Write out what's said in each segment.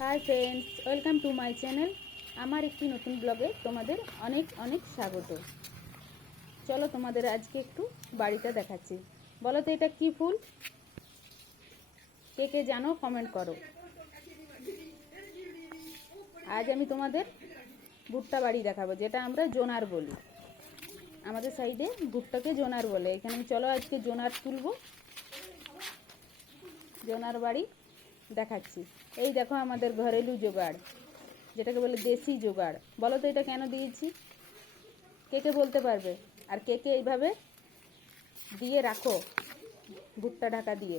Hi friends welcome to my channel আমার একটি নতুন ব্লগে তোমাদের অনেক অনেক স্বাগত। চলো তোমাদের আজকে একটু বাড়িটা দেখাচ্ছি। বলো তো এটা কি ফুল? কে কে জানো কমেন্ট করো। আজ আমি তোমাদের ভুট্টা বাড়ি দেখাবো, যেটা আমরা জোনার বলি। আমাদের সাইডে ভুট্টাকে জোনার বলে। এখানে চলো আজকে জোনার তুলবো। জোনার বাড়ি দেখাচ্ছি। এই দেখো আমাদের ঘরেলু জোগাড়, যেটাকে বলে দেশি জোগাড়। বলো তো এটা কেন দিয়েছি? কে কে বলতে পারবে? আর কে কে এইভাবে দিয়ে রাখো ভুট্টা ঢাকা দিয়ে?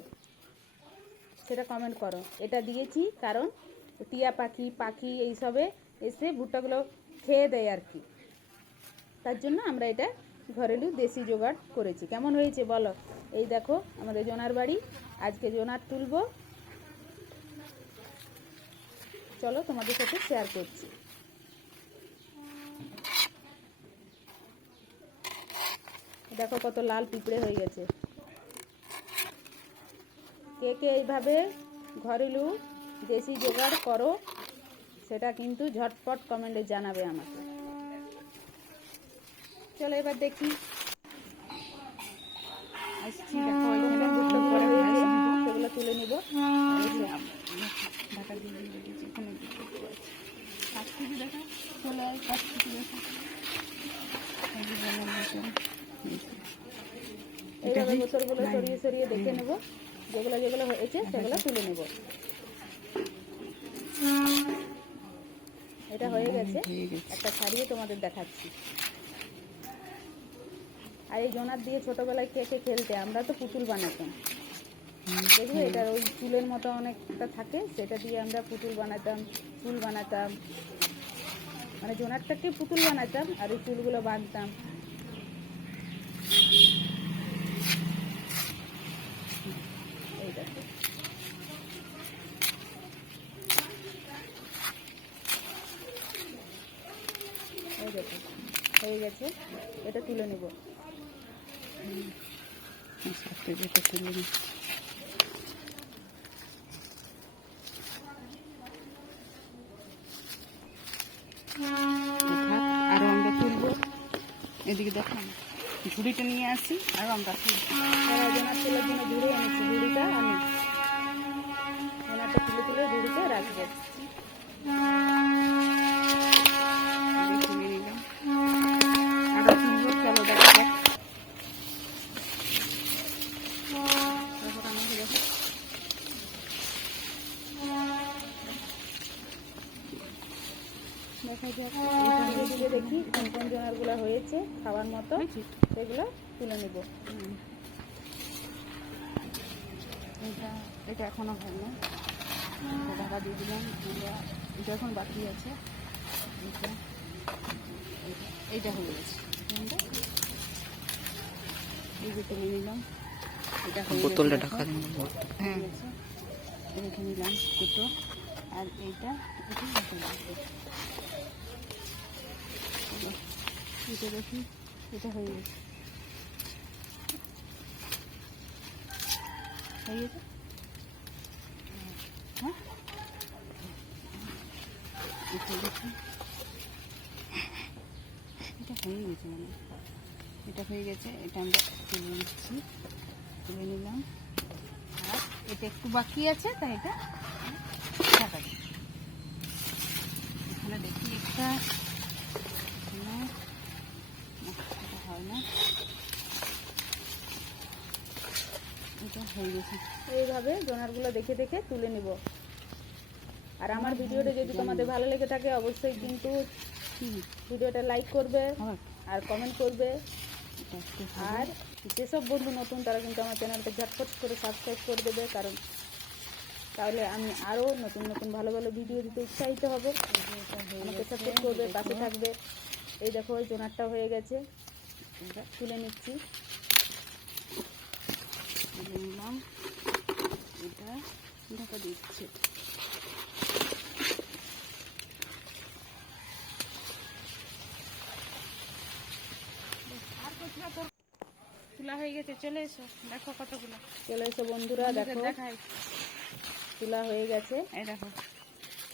সেটা কমেন্ট করো। এটা দিয়েছি কারণ টিয়া পাখি পাখি এইসবে এসে ভুট্টাগুলো খেয়ে দেয় আর কি। তার জন্য আমরা এটা ঘরেলু দেশি জোগাড় করেছি। কেমন হয়েছে বলো? এই দেখো আমাদের জোনার বাড়ি, আজকে জোনার তুলবো। চলো তোমাদের সাথে শেয়ার করছি। দেখো কত লাল পিঁপড়ে হয়ে গেছে। কে কে এইভাবে ঘরেলু দেশি জোগাড় করো, সেটা কিন্তু ঝটপট কমেন্টে জানাবে আমাকে। চলো এবার দেখি। আসছি, দেখো এখানে ভুট্টা দুটো বড় করে হয়েছে, হয়েছে সেগুলো তুলে নিব ঢাকা দিয়ে দিয়ে দিয়েছি এখানে দুটো আছে কাছ থেকে দেখা চলে আয় কাছ থেকে দেখা এই যে যেমন মতন হয়েছে। সরিয়ে সরিয়ে দেখে নেব। যেগুলো যেগুলো হয়েছে সেগুলো তুলে নেব। এটা হয়ে গেছে। একটা ছাড়িয়ে তোমাদের দেখাচ্ছি। আর এই জোনার দিয়ে ছোটবেলায় কে কে খেলতে আমরা তো পুতুল বানাতাম। দেখবে এটা ওই চুলের মতো অনেকটা থাকে সেটা দিয়ে আমরা পুতুল বানাতাম চুল বানাতাম। মানে জোনারটাকে পুতুল বানাতাম আর ওই চুলগুলো বাঁধতাম এই দেখো এই দেখো হয়ে গেছে এটা তুলে নেব। সাথে যেটা তুলে নিই। থাক, আমরা তুলবো। এদিকে দেখো ঝুড়িটা নিয়ে আসি আর আমরা তোলার জন্য ঝুড়ি এনেছি ঝুড়িটা আমি। তুলে তুলে ঝুড়িতে রাখব। দেখা কোন কোন জোনারগুলো হয়েছে খাওয়ার মতো? সেগুলো তুলে নেব। এটা এটা এখনও হয় না ঢাকা দিয়ে দিলাম এটা এখন বাকি আছে। এটা এইটা হয়ে গেছে। এই যে তুলে নিলাম। এটা হয়ে বোতলটা ঢাকা। হ্যাঁ রেখে নিলাম দুটো। আর এইটা এটা নিলাম। চলো, এটা দেখি এটা হয়ে গেছে। হয়ে গেছে? হ্যাঁ? এটা দেখি। এটা হয়ে গেছে মানে। এটা হয়ে গেছে এটা আমরা তুলে নিচ্ছি। তুলে নিলাম। আর এটা একটু বাকি আছে তাই এটা ঢাকা দিই এখানে হয়ে গেছে এইভাবে জোনারগুলো দেখে দেখে তুলে নিব। আর আমার ভিডিওটা যদি তোমাদের ভালো লেগে থাকে, অবশ্যই কিন্তু ভিডিওটা লাইক করবে আর কমেন্ট করবে। আর যেসব বন্ধু নতুন, তারা কিন্তু আমার চ্যানেলটা ঝটপট করে সাবস্ক্রাইব করে দেবে, কারণ তাহলে আমি আরও নতুন নতুন ভালো ভালো ভিডিও দিতে উৎসাহিত হব। আমাকে সাপোর্ট করবে পাশে থাকবে। এই দেখো ওই জোনারটা হয়ে গেছে। এটা তুলে নিচ্ছি। নিলাম এটা ঢাকা দিচ্ছে। তুলা হয়ে গেছে চলে এসো। দেখো কতগুলো। চলে এসো বন্ধুরা দেখো। দেখাই। তোলা হয়ে গেছে। এই দেখো।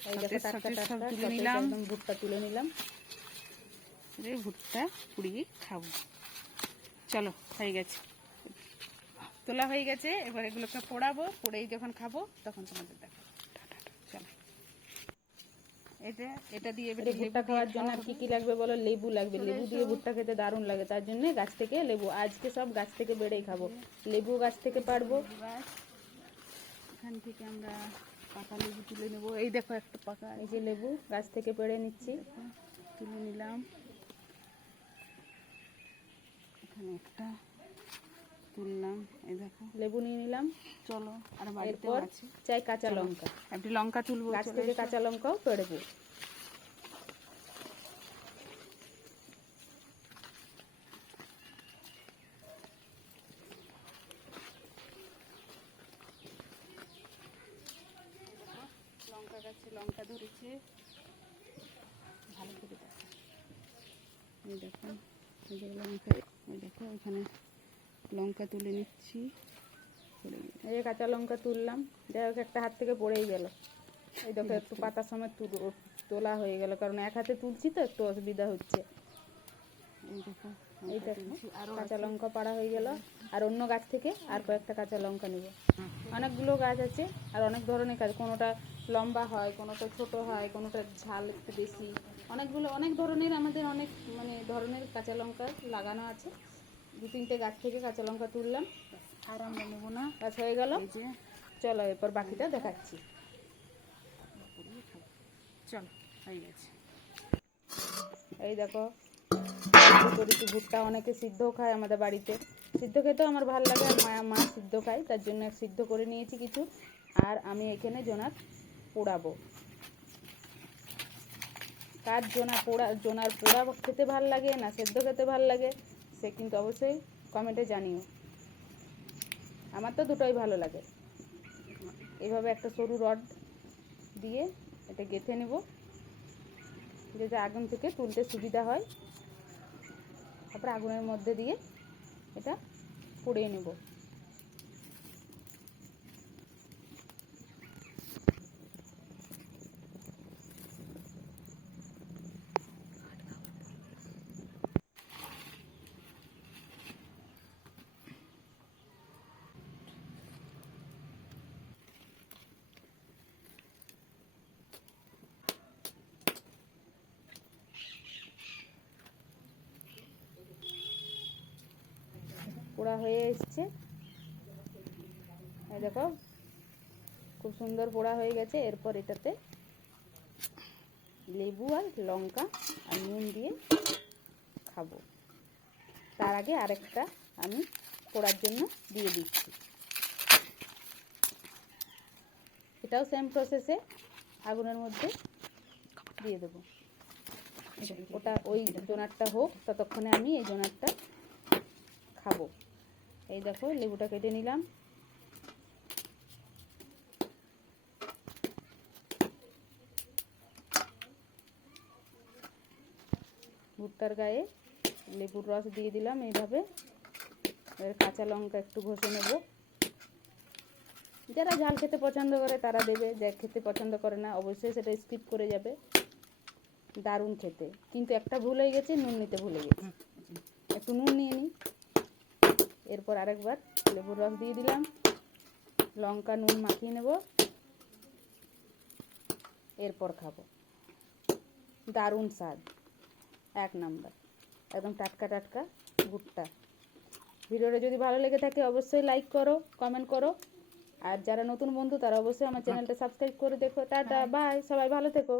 এই দেখো সতেজ টাটকা টাটকা তুলে নিলাম। একদম ভুট্টা তুলে নিলাম। ভুট্টা পুড়িয়ে খাব। চলো হয়ে গেছে। তোলা হয়ে গেছে এবার এগুলোকে পোড়াবো পোড়েই যখন খাব তখন তোমাদের দেখো চলো। এটা এটা দিয়ে ভুট্টা খাওয়ার জন্য আর কি কি লাগবে বলো? লেবু লাগবে। লেবু দিয়ে ভুট্টা খেতে দারুণ লাগে। তার জন্য গাছ থেকে লেবু আজকে সব গাছ থেকে বেড়েই খাব। লেবু গাছ থেকে পারব। এখান থেকে আমরা পাকা লেবু তুলে নেব। এই দেখো একটা পাকা এই যে লেবু গাছ থেকে পেড়ে নিচ্ছি। তুলে নিলাম। এখানে একটা তুললাম। এই দেখো। লেবু নিয়ে নিলাম। চলো আর বাড়িতে আছে। চাই কাঁচা লঙ্কা। একটু লঙ্কা তুলবো গাছ থেকে কাঁচা লঙ্কাও পেড়ে লঙ্কা গাছে লঙ্কা ধরেছে। ভালো করে দেখো। এই দেখো এই যে লঙ্কা এই দেখো এখানে লঙ্কা তুলে নিচ্ছি। এই কাঁচা লঙ্কা তুললাম যাই হোক একটা হাত থেকে পড়েই গেল। এই দেখো একটু পাতার সময় তুল- তোলা হয়ে গেল কারণ এক হাতে তুলছি তো একটু অসুবিধা হচ্ছে। এই দেখো কাঁচা লঙ্কা পাড়া হয়ে গেল। আর অন্য গাছ থেকে আর কয়েকটা কাঁচা লঙ্কা নেব। অনেকগুলো গাছ আছে আর অনেক ধরনের কাজ কোনোটা লম্বা হয় কোনোটা ছোট হয় কোনোটা ঝাল একটু বেশি। অনেকগুলো অনেক ধরনের আমাদের অনেক মানে ধরনের কাঁচা লঙ্কা লাগানো আছে। দু তিনটে গাছ থেকে কাঁচা লঙ্কা তুললাম। আর আমরা নেব না। গাছ হয়ে গেল। চলো এরপর বাকিটা দেখাচ্ছি। চলো হয়ে গেছে। এই দেখো করেছি ভুট্টা অনেকে সিদ্ধও খায় আমাদের বাড়িতে। সিদ্ধ খেতেও আমার ভালো লাগে আর মায়া মা সিদ্ধ খায় তার জন্য সিদ্ধ করে নিয়েছি কিছু। আর আমি এখানে জোনার পোড়াবো। কার জোনা পোড়া, জোনার পোড়া খেতে ভালো লাগে না সেদ্ধ খেতে ভালো লাগে, সে কিন্তু অবশ্যই কমেন্টে জানিও। আমার তো দুটোই ভালো লাগে। এইভাবে একটা সরু রড দিয়ে এটা গেঁথে নেব, যাতে আগুন থেকে তুলতে সুবিধা হয়। তারপরে আগুনের মধ্যে দিয়ে এটা পুড়িয়ে নেব। পোড়া হয়ে এসছে। দেখো, খুব সুন্দর পোড়া হয়ে গেছে। এরপর এটাতে লেবু আর লঙ্কা আর নুন দিয়ে খাব। তার আগে আরেকটা আমি পোড়ার জন্য দিয়ে দিচ্ছি। এটাও সেম প্রসেসে আগুনের মধ্যে দিয়ে দেবো। ওটা ওই জোনারটা হোক, ততক্ষণে আমি এই জোনারটা খাব। এই দেখো, লেবুটা কেটে নিলাম। ভুট্টার গায়ে লেবুর রস দিয়ে দিলাম এইভাবে। এবার কাঁচা লঙ্কা একটু ঘষে নেব। যারা ঝাল খেতে পছন্দ করে, তারা দেবে। যা খেতে পছন্দ করে না, অবশ্যই সেটা স্কিপ করে যাবে। দারুণ খেতে। কিন্তু একটা ভুল হয়ে গেছে, নুন নিতে ভুলে গেছে। একটু নুন নিয়ে নিই। এরপর আরেকবার লেবুর রস দিয়ে দিলাম। লঙ্কা নুন মাখিয়ে নেব। এরপর খাব। দারুণ স্বাদ। এক নাম্বার। একদম টাটকা টাটকা ভুট্টা। ভিডিওটা যদি ভালো লেগে থাকে অবশ্যই লাইক করো কমেন্ট করো। আর যারা নতুন বন্ধু তারা অবশ্যই আমার চ্যানেলটা সাবস্ক্রাইব করে দেখো। টাটা বাই সবাই ভালো থেকো।